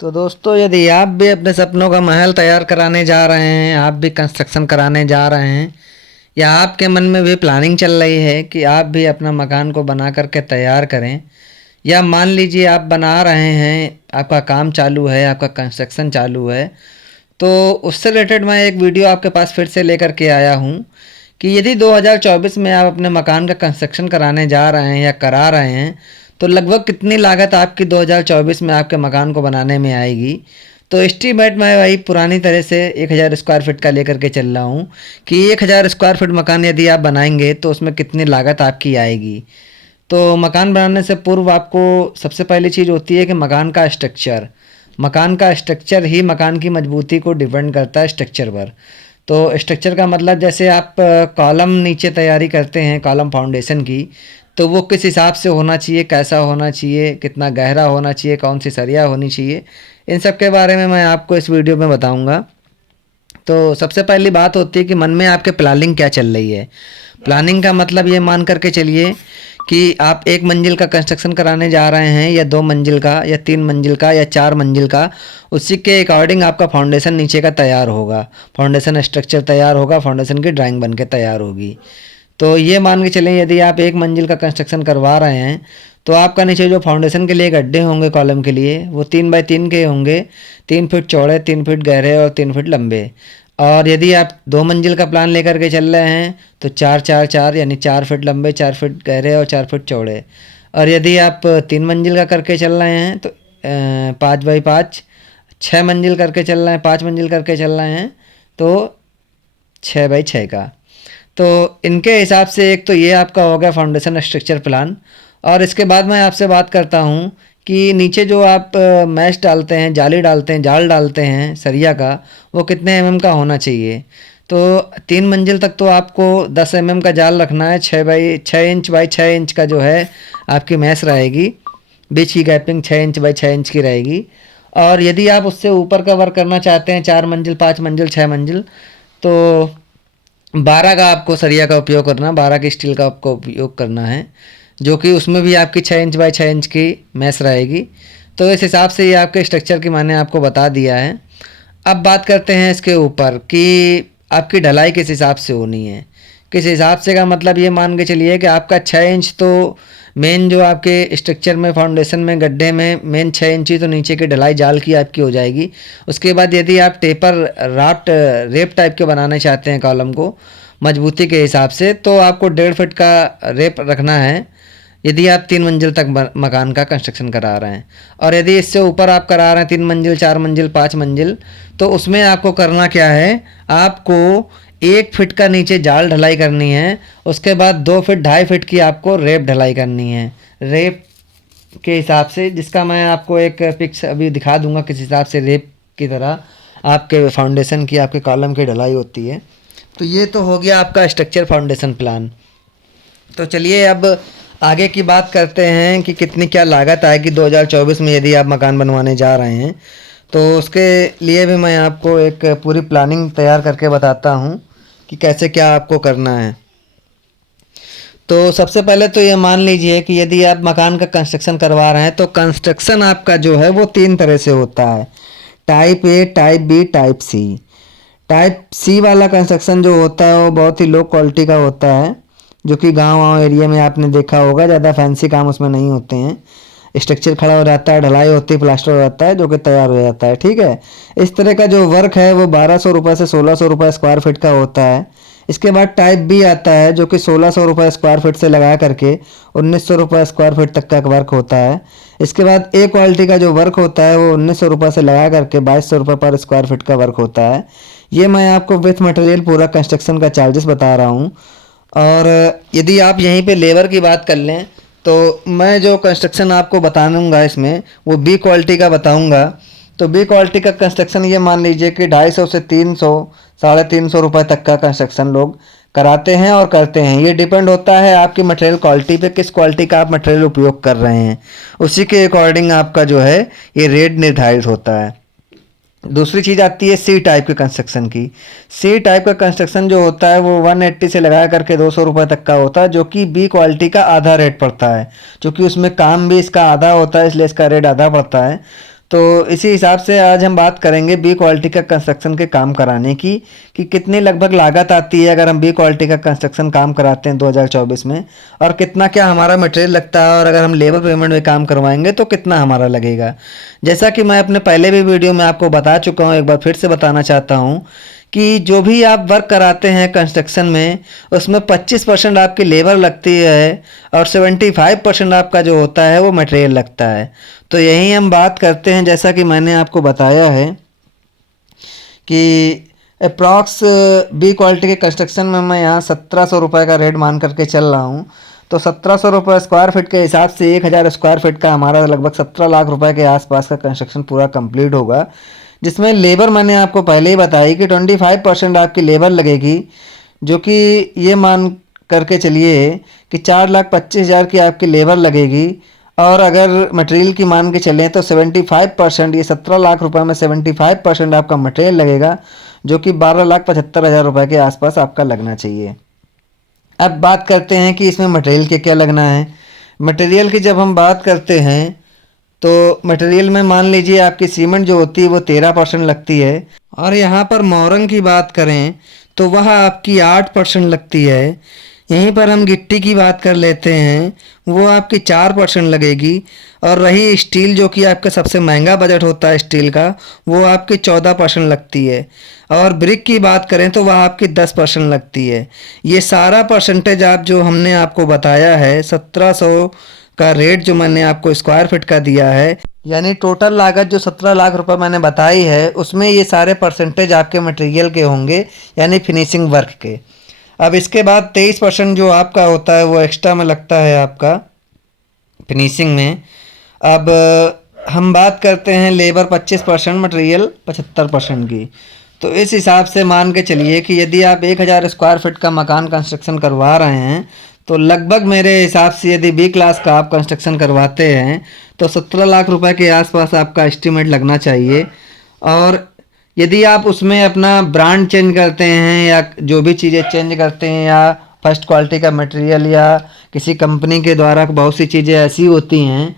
तो दोस्तों, यदि आप भी अपने सपनों का महल तैयार कराने जा रहे हैं, आप भी कंस्ट्रक्शन कराने जा रहे हैं, या आपके मन में भी प्लानिंग चल रही है कि आप भी अपना मकान को बना करके तैयार करें, या मान लीजिए आप बना रहे हैं, आपका काम चालू है, आपका कंस्ट्रक्शन चालू है, तो उससे रिलेटेड मैं एक वीडियो आपके पास फिर से लेकर के आया हूँ कि यदि 2024 में आप अपने मकान का कंस्ट्रक्शन कराने जा रहे हैं या करा रहे हैं, तो लगभग कितनी लागत आपकी 2024 में आपके मकान को बनाने में आएगी। तो एस्टीमेट मैं वही पुरानी तरह से 1000 स्क्वायर फीट का लेकर के चल रहा हूँ कि 1000 स्क्वायर फीट मकान यदि आप बनाएंगे तो उसमें कितनी लागत आपकी आएगी। तो मकान बनाने से पूर्व आपको सबसे पहली चीज़ होती है कि मकान का स्ट्रक्चर ही मकान की मजबूती को डिपेंड करता है स्ट्रक्चर पर। तो स्ट्रक्चर का मतलब जैसे आप कॉलम नीचे तैयारी करते हैं कॉलम फाउंडेशन की, तो वो किस हिसाब से होना चाहिए, कैसा होना चाहिए, कितना गहरा होना चाहिए, कौन सी सरिया होनी चाहिए, इन सब के बारे में मैं आपको इस वीडियो में बताऊंगा। तो सबसे पहली बात होती है कि मन में आपके प्लानिंग क्या चल रही है। प्लानिंग का मतलब ये मान करके चलिए कि आप एक मंजिल का कंस्ट्रक्शन कराने जा रहे हैं, या 2 मंजिल का, या 3 मंजिल का, या 4 मंजिल का। उसी के अकॉर्डिंग आपका फाउंडेशन नीचे का तैयार होगा, फाउंडेशन स्ट्रक्चर तैयार होगा, फाउंडेशन की ड्राइंग बन के तैयार होगी। तो ये मान के चलें यदि आप एक मंजिल का कंस्ट्रक्शन करवा रहे हैं, तो आपका नीचे जो फाउंडेशन के लिए गड्ढे होंगे कॉलम के लिए, वो 3 बाई 3 के होंगे, 3 फीट चौड़े, 3 फीट गहरे और 3 फीट लंबे। और यदि आप 2 मंजिल का प्लान लेकर के चल रहे हैं तो 4 4 4 यानी 4 फीट लंबे, 4 फीट गहरे और 4 फीट चौड़े। और यदि आप 3 मंजिल का करके चल रहे हैं तो 5 बाई 5, 6 मंजिल करके चल रहे हैं, 5 मंजिल करके चल रहे हैं तो 6 बाई 6 का। तो इनके हिसाब से एक तो ये आपका हो गया फाउंडेशन स्ट्रक्चर प्लान। और इसके बाद मैं आपसे बात करता हूँ कि नीचे जो आप मैश डालते हैं, जाली डालते हैं, जाल डालते हैं सरिया का, वो कितने का होना चाहिए। तो 3 मंजिल तक तो आपको 10 का जाल रखना है। 6 बाई 6 इंच का जो है आपकी मैश रहेगी, बीच की गैपिंग 6 इंच बाई 6 इंच की रहेगी। और यदि आप उससे ऊपर का वर्क करना चाहते हैं, 4 मंजिल, 5 मंजिल, 6 मंजिल, तो 12 का आपको सरिया का उपयोग करना, 12 की स्टील का आपको उपयोग करना है, जो कि उसमें भी आपकी 6 इंच बाई 6 इंच की मैश रहेगी। तो इस हिसाब से ये आपके स्ट्रक्चर की मैंने आपको बता दिया है। अब बात करते हैं इसके ऊपर कि आपकी ढलाई किस हिसाब से होनी है। किस हिसाब से का मतलब ये मान के चलिए कि आपका 6 इंच तो मेन जो आपके स्ट्रक्चर में फाउंडेशन में गड्ढे में मेन 6 इंची तो नीचे की ढलाई जाल की आपकी हो जाएगी। उसके बाद यदि आप टेपर राफ्ट रेप टाइप के बनाना चाहते हैं कॉलम को मजबूती के हिसाब से, तो आपको 1.5 फीट का रेप रखना है यदि आप 3 मंजिल तक मकान का कंस्ट्रक्शन करा रहे हैं। और यदि इससे ऊपर आप करा रहे हैं 3 मंजिल, 4 मंजिल, 5 मंजिल, तो उसमें आपको करना क्या है, आपको 1 फीट का नीचे जाल ढलाई करनी है। उसके बाद 2 फीट 2.5 फीट की आपको रेप ढलाई करनी है, रेप के हिसाब से, जिसका मैं आपको एक पिक्स अभी दिखा दूंगा किस हिसाब से रेप की तरह आपके फाउंडेशन की, आपके कॉलम की ढलाई होती है। तो ये तो हो गया आपका स्ट्रक्चर फाउंडेशन प्लान। तो चलिए अब आगे की बात करते हैं कि कितनी क्या लागत आएगी 2024 में यदि आप मकान बनवाने जा रहे हैं। तो उसके लिए भी मैं आपको एक पूरी प्लानिंग तैयार करके बताता हूँ कि कैसे क्या आपको करना है। तो सबसे पहले तो ये मान लीजिए कि यदि आप मकान का कंस्ट्रक्शन करवा रहे हैं, तो कंस्ट्रक्शन आपका जो है वो 3 तरह से होता है, type A, type B, type C. Type C वाला कंस्ट्रक्शन जो होता है वो बहुत ही लो क्वालिटी का होता है, जो कि गांव एरिया में आपने देखा होगा, ज़्यादा फैंसी काम उसमें नहीं होते हैं। स्ट्रक्चर खड़ा हो जाता है, ढलाई होती है, प्लास्टर हो जाता है, जो कि तैयार हो जाता है। ठीक है, इस तरह का जो वर्क है वो 1200 रुपये से 1600 रुपये स्क्वायर फीट का होता है। इसके बाद टाइप बी आता है, जो कि 1600 रुपये स्क्वायर फीट से लगा करके 1900 रुपये स्क्वायर फीट तक का वर्क होता है। इसके बाद ए क्वालिटी का जो वर्क होता है वो 1900 रुपये से लगा करके 2200 रुपये पर स्क्वायर फीट का वर्क होता है। ये मैं आपको विथ मटेरियल पूरा कंस्ट्रक्शन का चार्जेस बता रहा हूँ। और यदि आप यहीं पे लेबर की बात कर लें, तो मैं जो कंस्ट्रक्शन आपको बताऊंगा इसमें वो बी क्वालिटी का बताऊंगा। तो बी क्वालिटी का कंस्ट्रक्शन ये मान लीजिए कि 250 से 300, 350 रुपये तक का कंस्ट्रक्शन लोग कराते हैं और करते हैं। ये डिपेंड होता है आपकी मटेरियल क्वालिटी पे, किस क्वालिटी का आप मटेरियल उपयोग कर रहे हैं, उसी के अकॉर्डिंग आपका जो है ये रेट निर्धारित होता है। दूसरी चीज़ आती है सी टाइप के कंस्ट्रक्शन की। सी टाइप का कंस्ट्रक्शन जो होता है वो 180 से लगा करके 200 रुपये तक का होता है, जो कि बी क्वालिटी का आधा रेट पड़ता है, क्योंकि उसमें काम भी इसका आधा होता है, इसलिए इसका रेट आधा पड़ता है। तो इसी हिसाब से आज हम बात करेंगे बी क्वालिटी का कंस्ट्रक्शन के काम कराने की, कि कितनी लगभग लागत आती है अगर हम बी क्वालिटी का कंस्ट्रक्शन काम कराते हैं 2024 में, और कितना क्या हमारा मटेरियल लगता है, और अगर हम लेबर पेमेंट में काम करवाएंगे तो कितना हमारा लगेगा। जैसा कि मैं अपने पहले भी वीडियो में आपको बता चुका हूँ, एक बार फिर से बताना चाहता हूँ कि जो भी आप वर्क कराते हैं कंस्ट्रक्शन में, उसमें 25% आपकी लेबर लगती है और 75% आपका जो होता है वो मटेरियल लगता है। तो यही हम बात करते हैं, जैसा कि मैंने आपको बताया है कि अप्रॉक्स बी क्वालिटी के कंस्ट्रक्शन में मैं यहाँ 1700 रुपये का रेट मान करके चल रहा हूँ। तो 1700 रुपये स्क्वायर फीट के हिसाब से 1000 स्क्वायर फीट का हमारा लगभग 17 लाख रुपए के आसपास का कंस्ट्रक्शन पूरा कंप्लीट होगा, जिसमें लेबर मैंने आपको पहले ही बताई कि 25% आपकी लेबर लगेगी, जो कि ये मान करके चलिए कि 4,25,000 की आपकी लेबर लगेगी। और अगर मटेरियल की मान के चलें तो 75%, ये 17 लाख रुपए में 75% आपका मटेरियल लगेगा, जो कि 12,75,000 रुपये के आसपास आपका लगना चाहिए। अब बात करते हैं कि इसमें मटेरियल के क्या लगना है। मटेरियल की जब हम बात करते हैं तो मटेरियल में मान लीजिए आपकी सीमेंट जो होती है वो 13% लगती है, और यहाँ पर मोरंग की बात करें तो वह आपकी 8% लगती है। यहीं पर हम गिट्टी की बात कर लेते हैं, वो आपकी 4% लगेगी। और रही स्टील, जो कि आपका सबसे महंगा बजट होता है स्टील का, वो आपकी 14% लगती है। और ब्रिक की बात करें तो वह आपकी 10% लगती है। ये सारा परसेंटेज आप जो हमने आपको बताया है 1700 का रेट जो मैंने आपको स्क्वायर फीट का दिया है, यानी टोटल लागत जो 17 लाख रुपए मैंने बताई है, उसमें ये सारे परसेंटेज आपके मटेरियल के होंगे, यानी फिनिशिंग वर्क के। अब इसके बाद 23% जो आपका होता है वो एक्स्ट्रा में लगता है आपका फिनिशिंग में। अब हम बात करते हैं लेबर 25%, मटेरियल 75% की। तो इस हिसाब से मान के चलिए कि यदि आप 1000 स्क्वायर फीट का मकान कंस्ट्रक्शन करवा रहे हैं, तो लगभग मेरे हिसाब से यदि बी क्लास का आप कंस्ट्रक्शन करवाते हैं तो 17 लाख रुपए के आसपास आपका एस्टीमेट लगना चाहिए। और यदि आप उसमें अपना ब्रांड चेंज करते हैं या जो भी चीज़ें चेंज करते हैं, या फर्स्ट क्वालिटी का मटेरियल, या किसी कंपनी के द्वारा बहुत सी चीज़ें ऐसी होती हैं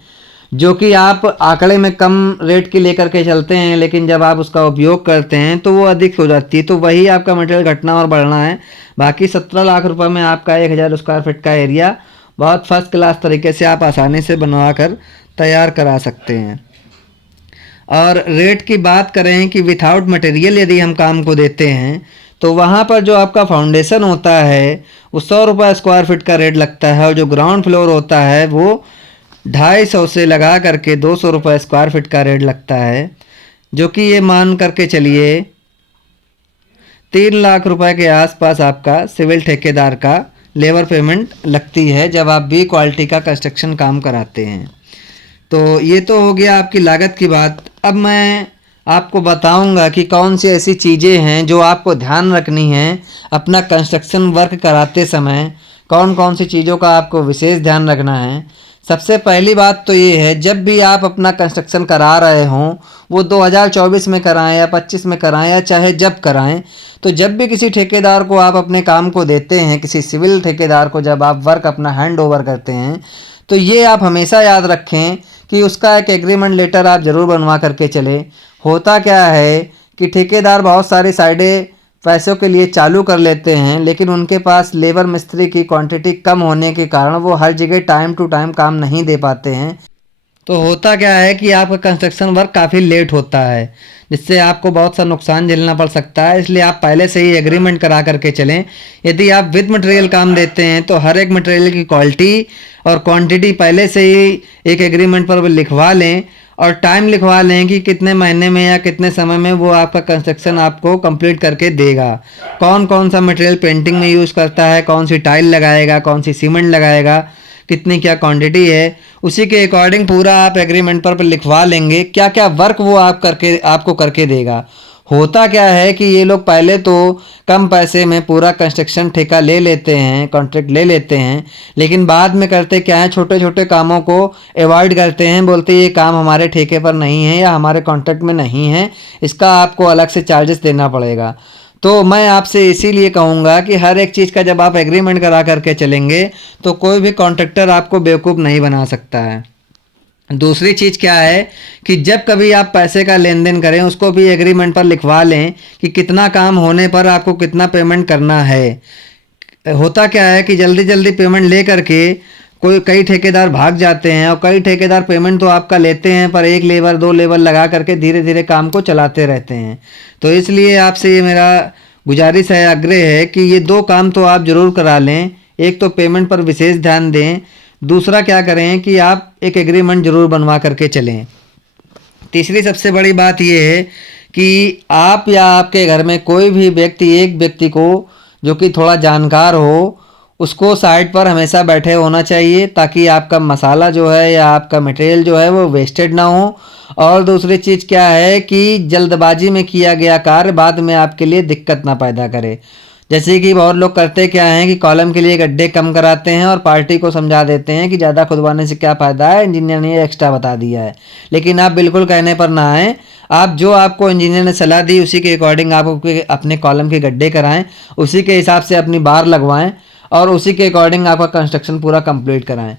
जो कि आप आंकड़े में कम रेट की लेकर के चलते हैं, लेकिन जब आप उसका उपयोग करते हैं तो वो अधिक हो जाती है, तो वही आपका मटेरियल घटना और बढ़ना है। बाकी 17 लाख रुपए में आपका 1000 स्क्वायर फीट का एरिया बहुत फर्स्ट क्लास तरीके से आप आसानी से बनवा कर तैयार करा सकते हैं। और रेट की बात करें कि विथआउट मटेरियल यदि हम काम को देते हैं तो वहाँ पर जो आपका फाउंडेशन होता है वो 100 रुपये स्क्वायर फीट का रेट लगता है, और जो ग्राउंड फ्लोर होता है वो 250 से लगा करके 200 रुपये स्क्वायर फीट का रेट लगता है, जो कि ये मान करके चलिए 3 लाख रुपए के आसपास आपका सिविल ठेकेदार का लेबर पेमेंट लगती है जब आप बी क्वालिटी का कंस्ट्रक्शन काम कराते हैं। तो ये तो हो गया आपकी लागत की बात। अब मैं आपको बताऊंगा कि कौन सी ऐसी चीज़ें हैं जो आपको ध्यान रखनी है अपना कंस्ट्रक्शन वर्क कराते समय, कौन कौन सी चीज़ों का आपको विशेष ध्यान रखना है। सबसे पहली बात तो ये है, जब भी आप अपना कंस्ट्रक्शन करा रहे हों, वो 2024 में कराएं या 25 में कराएं या चाहे जब कराएं, तो जब भी किसी ठेकेदार को आप अपने काम को देते हैं, किसी सिविल ठेकेदार को जब आप वर्क अपना हैंड ओवर करते हैं, तो ये आप हमेशा याद रखें कि उसका एक एग्रीमेंट लेटर आप ज़रूर बनवा करके चलें। होता क्या है कि ठेकेदार बहुत सारी साइडें पैसों के लिए चालू कर लेते हैं, लेकिन उनके पास लेबर मिस्त्री की क्वांटिटी कम होने के कारण वो हर जगह टाइम टू टाइम काम नहीं दे पाते हैं। तो होता क्या है कि आपका कंस्ट्रक्शन वर्क काफ़ी लेट होता है, जिससे आपको बहुत सा नुकसान झेलना पड़ सकता है। इसलिए आप पहले से ही एग्रीमेंट करा करके चलें। यदि आप विद मटेरियल काम देते हैं तो हर एक मटेरियल की क्वालिटी और क्वांटिटी पहले से ही एक एग्रीमेंट पर लिखवा लें, और टाइम लिखवा लें कि कितने महीने में या कितने समय में वो आपका कंस्ट्रक्शन आपको कंप्लीट करके देगा। कौन कौन सा मटेरियल पेंटिंग में यूज़ करता है, कौन सी टाइल लगाएगा, कौन सी सीमेंट लगाएगा, कितनी क्या क्वांटिटी है, उसी के अकॉर्डिंग पूरा आप एग्रीमेंट पर लिखवा लेंगे क्या क्या वर्क वो आपको करके देगा। होता क्या है कि ये लोग पहले तो कम पैसे में पूरा कंस्ट्रक्शन ठेका ले लेते हैं, कॉन्ट्रैक्ट ले लेते हैं, लेकिन बाद में करते क्या है, छोटे छोटे कामों को अवॉइड करते हैं, बोलते ये काम हमारे ठेके पर नहीं है या हमारे कॉन्ट्रैक्ट में नहीं है, इसका आपको अलग से चार्जेस देना पड़ेगा। तो मैं आपसे इसीलिए कहूँगा कि हर एक चीज़ का जब आप एग्रीमेंट करा करके चलेंगे तो कोई भी कॉन्ट्रैक्टर आपको बेवकूफ़ नहीं बना सकता है। दूसरी चीज़ क्या है कि जब कभी आप पैसे का लेन देन करें उसको भी एग्रीमेंट पर लिखवा लें कि कितना काम होने पर आपको कितना पेमेंट करना है। होता क्या है कि जल्दी जल्दी पेमेंट ले करके कई ठेकेदार भाग जाते हैं, और कई ठेकेदार पेमेंट तो आपका लेते हैं पर एक लेबर दो लेबर लगा करके धीरे धीरे काम को चलाते रहते हैं। तो इसलिए आपसे ये मेरा गुजारिश है, आग्रह है कि ये दो काम तो आप ज़रूर करा लें। एक तो पेमेंट पर विशेष ध्यान दें, दूसरा क्या करें कि आप एक एग्रीमेंट ज़रूर बनवा करके चलें। तीसरी सबसे बड़ी बात ये है कि आप या आपके घर में कोई भी व्यक्ति, एक व्यक्ति को जो कि थोड़ा जानकार हो, उसको साइड पर हमेशा बैठे होना चाहिए, ताकि आपका मसाला जो है या आपका मटेरियल जो है वो वेस्टेड ना हो। और दूसरी चीज़ क्या है कि जल्दबाजी में किया गया कार्य बाद में आपके लिए दिक्कत ना पैदा करे। जैसे कि बहुत लोग करते क्या हैं कि कॉलम के लिए गड्ढे कम कराते हैं और पार्टी को समझा देते हैं कि ज़्यादा खुदवाने से क्या फ़ायदा है, इंजीनियर ने एक्स्ट्रा बता दिया है। लेकिन आप बिल्कुल कहने पर ना आएँ। आप जो आपको इंजीनियर ने सलाह दी उसी के अकॉर्डिंग आप अपने कॉलम के गड्ढे कराएं, उसी के हिसाब से अपनी बार लगवाएं और उसी के अकॉर्डिंग आपका कंस्ट्रक्शन पूरा कंप्लीट कराएं।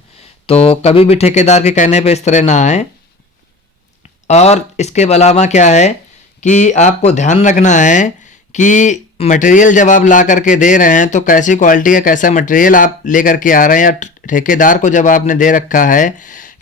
तो कभी भी ठेकेदार के कहने पे इस तरह ना आएँ। और इसके अलावा क्या है कि आपको ध्यान रखना है कि मटेरियल जब आप ला करके दे रहे हैं तो कैसी क्वालिटी का कैसा मटेरियल आप लेकर के आ रहे हैं, या ठेकेदार को जब आपने दे रखा है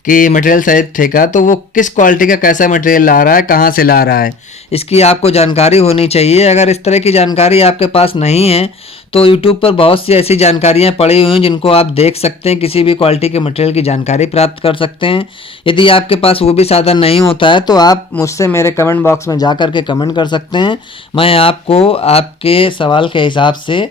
कि मटेरियल सहित ठेका, तो वो किस क्वालिटी का कैसा मटेरियल ला रहा है, कहाँ से ला रहा है, इसकी आपको जानकारी होनी चाहिए। अगर इस तरह की जानकारी आपके पास नहीं है तो यूट्यूब पर बहुत सी ऐसी जानकारियाँ पड़ी हुई हैं जिनको आप देख सकते हैं, किसी भी क्वालिटी के मटेरियल की जानकारी प्राप्त कर सकते हैं। यदि आपके पास वो भी साधन नहीं होता है तो आप मुझसे मेरे कमेंट बॉक्स में जा कर के कमेंट कर सकते हैं। मैं आपको आपके सवाल के हिसाब से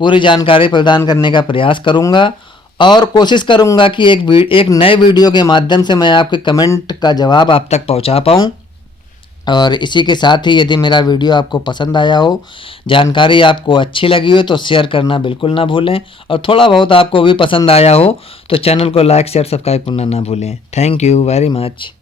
पूरी जानकारी प्रदान करने का प्रयास करूँगा और कोशिश करूँगा कि एक नए वीडियो के माध्यम से मैं आपके कमेंट का जवाब आप तक पहुँचा पाऊँ। और इसी के साथ ही यदि मेरा वीडियो आपको पसंद आया हो, जानकारी आपको अच्छी लगी हो तो शेयर करना बिल्कुल ना भूलें, और थोड़ा बहुत आपको भी पसंद आया हो तो चैनल को लाइक शेयर सब्सक्राइब करना ना भूलें। Thank you very much.